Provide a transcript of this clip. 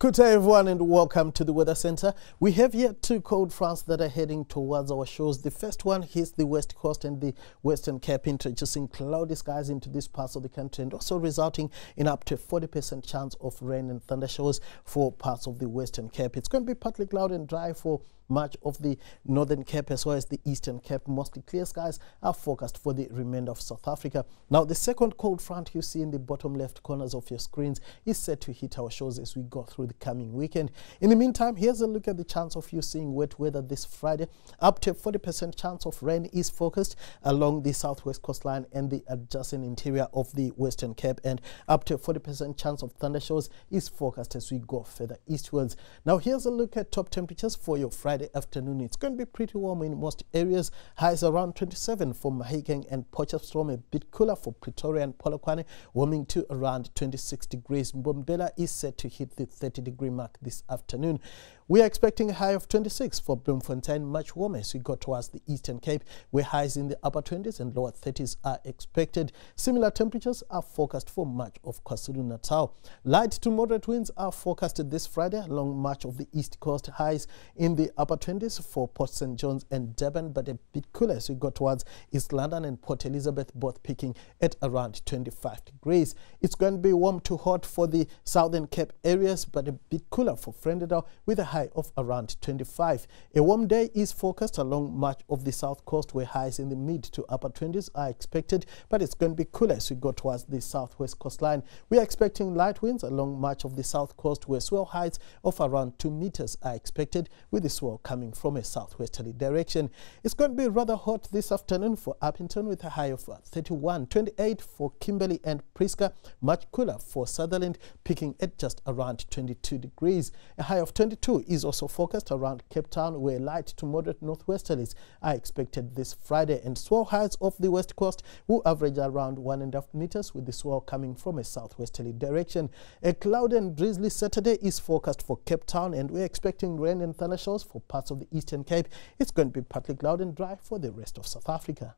Good day everyone and welcome to the Weather Center. We have here two cold fronts that are heading towards our shores. The first one hits the west coast and the Western Cape, introducing cloudy skies into these parts of the country and also resulting in up to 40% chance of rain and thunder showers for parts of the Western Cape. It's going to be partly cloudy and dry for much of the Northern Cape as well as the Eastern Cape. Mostly clear skies are forecast for the remainder of South Africa. Now, the second cold front you see in the bottom left corners of your screens is set to hit our shores as we go through the coming weekend. In the meantime, here's a look at the chance of you seeing wet weather this Friday. Up to 40% chance of rain is forecast along the southwest coastline and the adjacent interior of the Western Cape, and up to 40% chance of thunder showers is forecast as we go further eastwards. Now, here's a look at top temperatures for your Friday afternoon. It's going to be pretty warm in most areas. Highs around 27 for Mahikeng and Potchefstroom, a bit cooler for Pretoria and Polokwane, warming to around 26 degrees. Mbombela is set to hit the 30-degree mark this afternoon. We are expecting a high of 26 for Bloemfontein, much warmer as we go towards the Eastern Cape, where highs in the upper 20s and lower 30s are expected. Similar temperatures are forecast for much of KwaZulu-Natal. Light to moderate winds are forecasted this Friday along much of the East Coast. Highs in the upper 20s for Port St. John's and Durban, but a bit cooler as we go towards East London and Port Elizabeth, both peaking at around 25 degrees. It's going to be warm to hot for the Southern Cape areas, but a bit cooler for Vredendal with a high of around 25. A warm day is forecast along much of the south coast, where highs in the mid to upper 20s are expected, but it's going to be cooler as we go towards the southwest coastline. We are expecting light winds along much of the south coast, where swell heights of around 2 meters are expected, with the swell coming from a southwesterly direction. It's going to be rather hot this afternoon for Upington with a high of 31, 28 for Kimberley and Priska, much cooler for Sutherland, peaking at just around 22 degrees. A high of 22 is also forecast around Cape Town, where light to moderate northwesterlies are expected this Friday, and swell heights off the west coast will average around 1.5 meters, with the swell coming from a southwesterly direction. A cloudy and drizzly Saturday is forecast for Cape Town, and we're expecting rain and thunder showers for parts of the Eastern Cape. It's going to be partly cloudy and dry for the rest of South Africa.